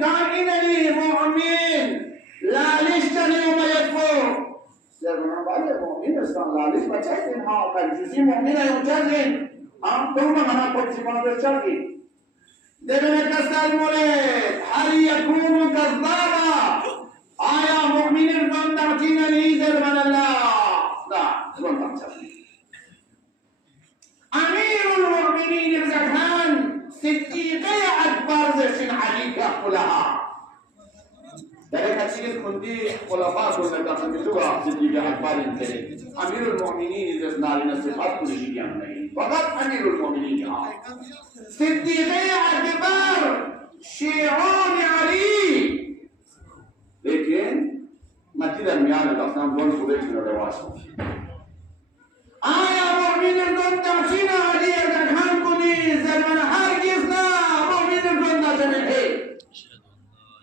كائنني مؤمن لالش کنی و یکفر زرمان بله مؤمن استان لالش بچه ها کنجوسی مؤمن ایو چردین دوم منا پرسیمان در چردین دبن کسر مولد هل یکون کذابا آیا مؤمن ارزان تحتیننی زرمان الله لا زرمان تحتیننی امیر المؤمنین زکان صدیقه اکبر زشن علی که خلها در یک چیز کندی خلفا کنه داخل میتوها صدیقه اکبر انتره امیر المؤمنین از نارین صفات کنشی بیان نہیں فقط امیر المؤمنین ها صدیقه اکبر شیعان علی لیکن متی درمیان داستان بول خودش رو رواج آیا مؤمن دون تحسین